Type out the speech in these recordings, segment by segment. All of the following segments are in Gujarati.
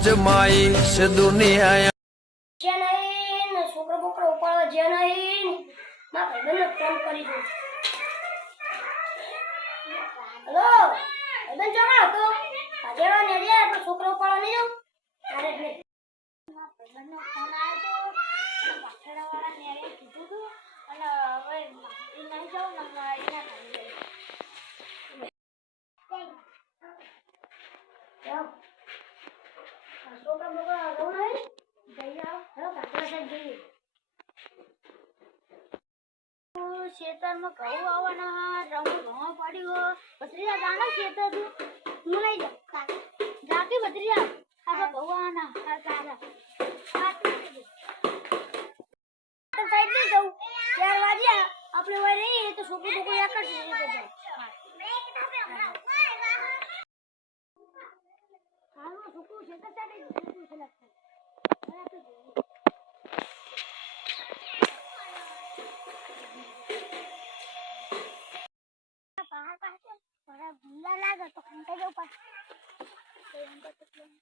અજમાઈશ દુનિયા જે છોકરો બોકરો ઉપાડવા જે ફોન કરી દઉં. હલો, ભાઈબંધ ચોકા હતો. ભાજેડો નેડિયા છોકરો ઉપાડવા અને હવે નહીં જાઉં ને એના ભાઈ જાઓ છોકરા બોકરા જવું નહીં જઈ આવો હેલો કાકડા સાહેબ જઈએ ખેતરમાં ઘઉં આવવાના રમો ઘઉં પડ્યો ભત્રીજા જાણે ખેતર હું લઈ જાઉં. જાતી ભત્રીજા. આપણે ઘઉં આવવાના હા વાગ્યા. આપણે હોય રહીએ તો છોકરી છોકરું છે. Para lalaga to kung tayo pa. Kaya ang dapat lang.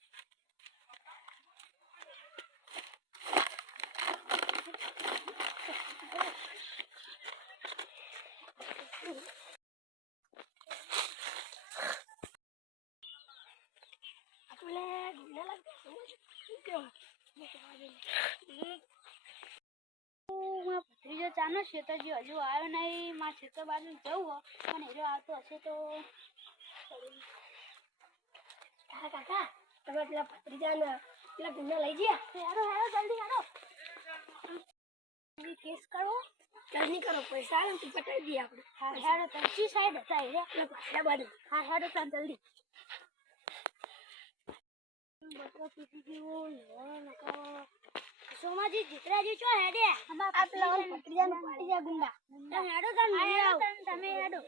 Atulag! Lalaga! Ito! Ito! Ito! Ito! મારા ભત્રીજો ચાનો શેતરજી હજુ આવ્યો નહીં મારા શેતર બાજુ જવું પણ એરો આવતો હશે તો કાકા તમે પેલા ભત્રીજાને પેલા ગુંડા લઈ ગયા હેડો હેડો જલ્દી હેડો કેસ કરો. જલ્દી કરો પૈસા આવે તું પટાવી દઈએ આપણે. હા હેડો તમે ચી સાઈડ હતા એ? પાછા બાજુ. હા હેડો તમે જલ્દી. બટરો પીટી ગયો લો નકા સોમાજી જીતરાજી ચો હેડે? આ પેલા ઓલનું પાડી જા ગુંડા. તમે હેડો તમે તમે હેડો.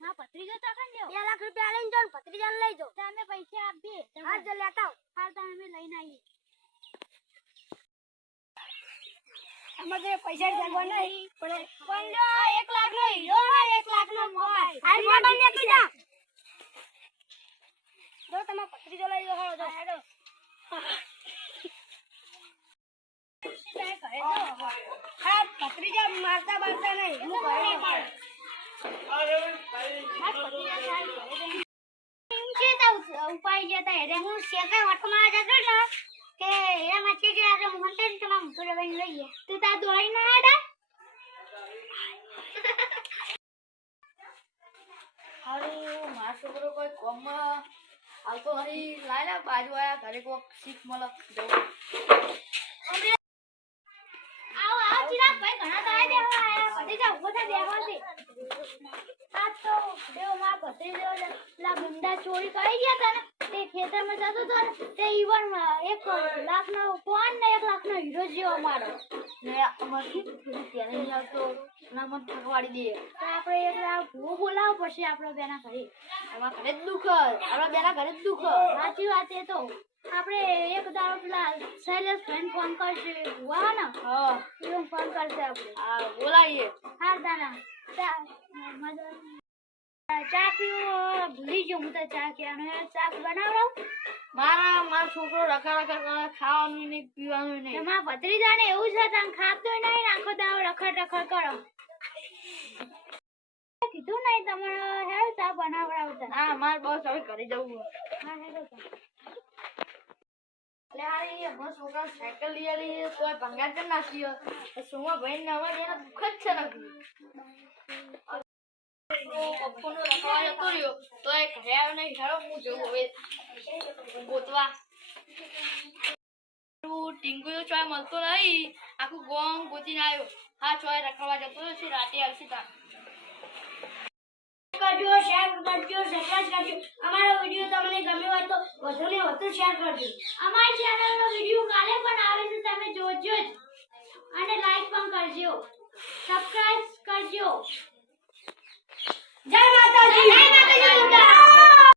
હા પત્રીજો તો ખાન દેવો 2 લાખ રૂપિયા લઈને જો ને પત્રીજાને લઈ જો તમે પૈસા આપી હાલ જો લેતા હાલ તમે અમે લઈને આવી અમારે પૈસા જગવા નહીં પણ પણ એક લાખ નો હીરો એક લાખ નો મોબાઈલ. હાલ મોબાઈલ ને કીધા જો તમે પત્રીજો લઈ જાઓ. હેડો હેડો. હા જો તું તા? દોડી છોકરો કોઈ કોમમાં આવતો તો લાય ને બાજુ આયા ઘરે કોક શીખ મળે આવો આવો ચિરાગ ભાઈ ઘણા તારે દેવા આયા પડી જા ઊભો થા દેવાથી આ તો દેવમાં દેવ ગુંડા ચોરી કરી ગયા તા ને તે ખેતરમાં જતો તો ને તે ઈવન એક લાખ નો ને એક લાખ નો હીરો જેવો મારો ને અમારી પેલી નહીં આવતો. ના મન પકવાડી દે. તો આપણે એક લા ભૂ બોલાવ પડશે આપણે બેના ઘરે. એમાં ઘરે જ દુખ આપણા બેના ઘરે જ દુખ સાચી વાત એ તો. આપણે એક દાડો પેલા શૈલેષ ભાઈને ફોન કરશે. ભુવા ને? હા. ફોન કરશે આપણે. હા બોલાવીએ. હા દાના ચા પીવો. ભૂલી ગયો હું તો ચા ક્યાંનો. ચા બનાવડાવ મારા મારો છોકરો રખા રખા કરે ખાવાનું નહીં પીવાનું નહીં. એમાં ભત્રીજાને એવું છે તમે ખાતો નહીં આખો દાવ રખડ રખડ કરો. કીધું નહીં તમને હેડ ચા બનાવડાવતા હા માર બસ હવે ઘરે જવું હા તો. એટલે હારી અમારા છોકરા સાયકલ લઈ આલી તો ભંગાર કરી નાખી તો ભાઈ ને હવે એના દુઃખ જ છે નથી પપ્પાનો રખવા જતો તો એ ઘરે આવ્યો નહીં હેરો હું જવું હવે ગોતવા. ટીંગુ તો ચોય મળતો નહીં. આખું ગોમ ગોતીને આવ્યો. હા ચોય રખવા જતો છે રાતે આવશે તાર. કરજો શેર કરજો સબસ્ક્રાઇબ કરજો. અમારો વિડિયો તમને ગમ્યો હોય તો વધુ વધુ શેર કરજો. અમારી ચેનલનો વિડિયો કાલે પણ આવે છે, તમે જોજો જ. અને લાઈક પણ કરજો. સબસ્ક્રાઇબ કરજો. જય માતાજી. જય માતાજી.